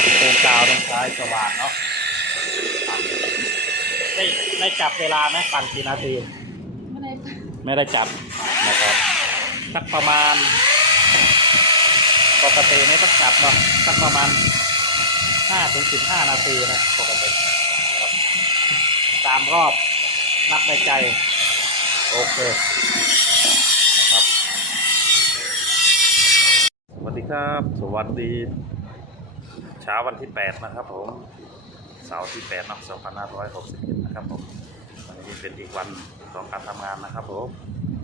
ปั่นโครงกาวต้องใช้สว่านเนาะปั่นได้ได้จับเวลาไหมปั่นกี่นาทีไม่ได้ไม่ได้จับนะครับสักประมาณ ปกติไม่ต้องจับเนาะสักประมาณห้าถึงสิบห้านาทีนะปกติครับสามรอบนับในใจ โอเคนะครับ สวัสดีครับ สวัสดีเช้าวันที่ 8 นะครับผมเสาร์ที่8เนาะ2561 นะครับผมวันนี้เป็นอีกวันของการทำงานนะครับผม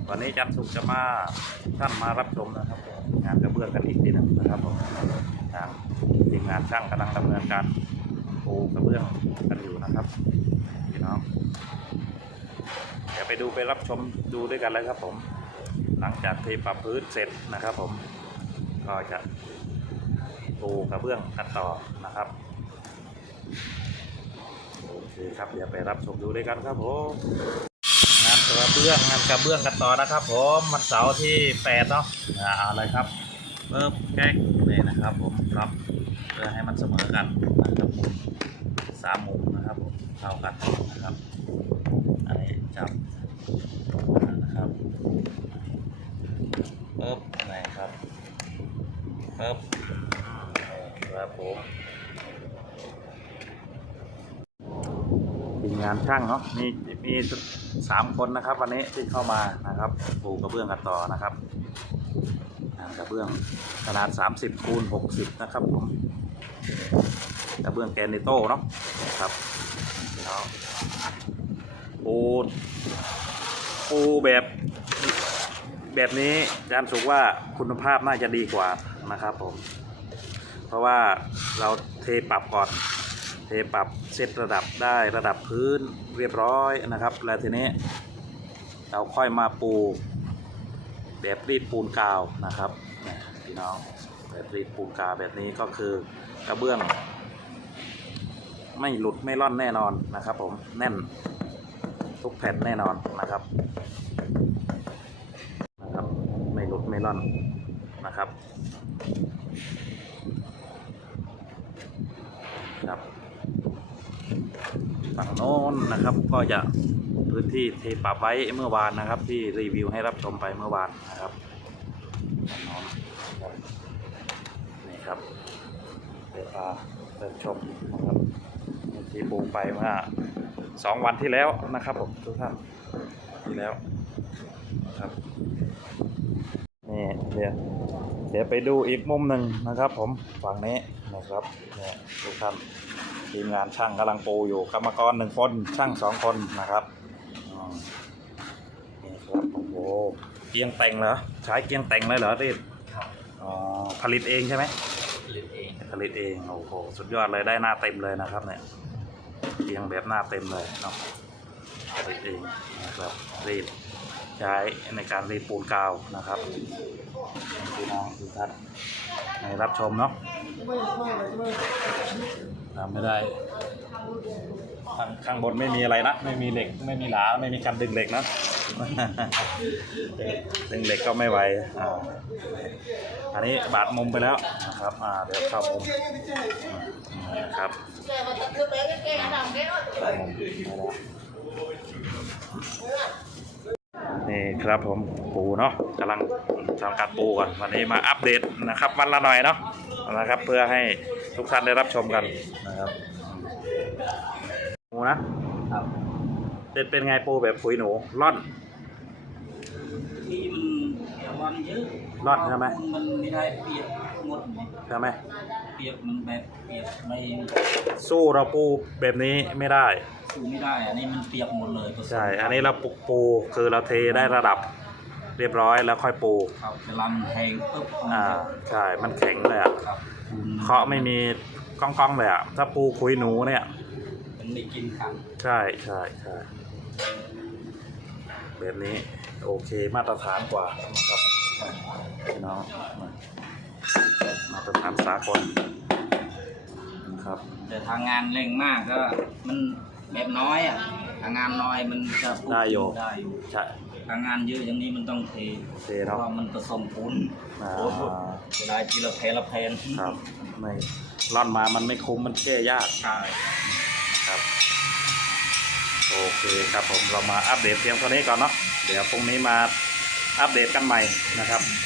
วันนี้จันสุขจะมาท่านมารับชมนะครับ งานกระเบื้องกันอีกทีหนึงนะครับผมทางทีมงานช่างกำลังดำเนินการปูกระเบื้องกันอยู่นะครับพี่น้องเดี๋ยวไปดูไปรับชมดูด้วยกันเลยครับผม หลังจากเทปรับพื้นเสร็จนะครับผมก็จะ ปูกระเบื้องกันต่อนะครับโอเคครับเดี๋ยวไปรับชมดูด้วยกันครับผมงานกระเบื้องงานกระเบื้องกันต่อนะครับ ผมมันเสาร์ที่แปดเนาะอ่าเอาเลยครับเพิ่มแก๊กนี่นะครับ ผมครับเพื่อให้มันเสมอกันนะครับผมสามมุมนะครับผมเท่ากันนะครับอันนี้จับนะครับเพิ่มนี่ครับเพิ่ม ครับผมทีมงานช่างเนาะมีมีสามคนนะครับ วันนี้ที่เข้ามานะครับปูกระเบื้องกันต่อนะครับงานกระเบื้องขนาด 30คูณ60 นะครับผมกระเบื้องแกรนิโต้เนาะครับแล้วปูปูแบบแบบนี้อาจารย์สุกว่าคุณภาพน่าจะดีกว่านะครับผม เพราะว่าเราเทปรับก่อนเทปรับเซตระดับได้ระดับพื้นเรียบร้อยนะครับ แล้วทีนี้เราค่อยมาปูแบบรีดปูนกาวนะครับนี่พี่น้องแบบรีดปูนกาวแบบนี้ก็คือกระเบื้อง ไม่หลุดไม่ล่อนแน่นอนนะครับ ผมแน่นทุกแผ่นแน่นอนนะครับนะครับ ไม่หลุดไม่ล่อนนะครับ ฝั่งโน้นนะครับ ก็จะพื้นที่เทปรับไว้เมื่อวานนะครับ ที่รีวิวให้รับชมไปเมื่อวานนะครับฝั่งโน้นนี่ครับเดี๋ยวพาเดินชมนะครับที่ปูไปเมื่อสองวันที่แล้วนะครับผมทุกท่านที่แล้วนะครับนี่เดี๋ยว เดี๋ยวไปดูอีกมุมหนึ่งนะครับ ผมฝั่งนี้นะครับเนี่ยทุกท่านทีมงานช่างกำลังปูอยู่กรรมกรหนึ่งคนช่างสองคนนะครับอืมนี่ครับโอ้โหเกียงแต่งเหรอใช้เกียงแต่งเลยเหรอรีดอ๋อผลิตเองใช่ไหมผลิตเองผลิตเองโอ้โหสุดยอดเลยได้หน้าเต็มเลยนะครับเนี่ยเกียงแบบหน้าเต็มเลยเนาะผลิตเองนะครับรีด ใช้ในการรีดปูนกาวนะครับพี่น้องทุกท่านให้รับชมเนาะทำไม่ได้ข้างข้างบนไม่มีอะไรนะ ไม่มีเหล็กไม่มีหลาไม่มีการดึงเหล็กนะดึงเหล็กก็ไม่ไหวอ่าอันนี้บาดมุมไปแล้วนะครับอ่าเดี๋ยวเข้ามุมนะครับบาดมุมไปแล้ว ครับผมปูเนาะกำลังทำการปูก่อนวันนี้มาอัปเดตนะครับวันละหน่อยเนาะนะครับ เพื่อให้ทุกท่านได้รับชมกันนะครับหนูนะครับเป็นเป็นไงปูแบบปุ๋ยหนูร่อนที่มันร้อนเยอะร้อนใช่ไหมมันไม่ได้เปียกหมดใช่ไหม เปียกมันแบบเปียกไม่สู้เราปูแบบนี้ไม่ได้ สู้ไม่ได้ อันนี้มันเปียกหมดเลยผสมใช่ อันนี้เราปูปูคือเราเทได้ระดับเรียบร้อยแล้วค่อยปู ครับกำลังแทงปุ๊บอ่า ใช่ มันแข็งเลยอะครับปูนเคาะไม่มีก้องๆเลยอะ ถ้าปูคุยหนูเนี่ย มันไม่กินขังใช่ใช่ใช่แบบนี้ โอเคมาตรฐานกว่านะครับพี่น้องมา ตรฐานสากลนะครับแต่ทางงานเร่งมากก็มันแบบน้อยอะทางงานน้อยมันจะปูนได้อยู่ ได้อยู่ใช่ ทางงานเยอะอย่างนี้มันต้องเทเทเพเนาะราะว่ามันผสมปูนอ่าโอ้โหเวลาทีละแพนละแพนครับไม่ร่อนมามันไม่คุ้มมันแก้ยาก ใช่ ครับโอเคครับผมเรามาอัปเดตเพียงเท่านี้ก่อนเนาะเดี๋ยวพรุ่งนี้มาอัปเดตกันใหม่นะครับโอ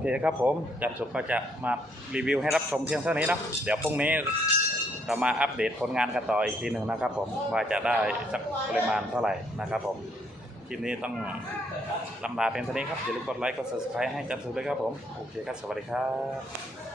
เคครับผมจันสุขก็จะมารีวิวให้รับชมเพียงเท่านี้เนาะเดี๋ยวพรุ่งนี้เรามาอัปเดตผลงานกันต่ออีกทีหนึ่งนะครับ ผมว่าจะได้สักปริมาณเท่าไหร่นะครับผมคลิปนี้ต้องลำลาเพียงเท่านี้ครับอย่าลืมกดไลค์กด subscribe ให้จันสุขด้วยครับผมโอเคครับสวัสดีครับ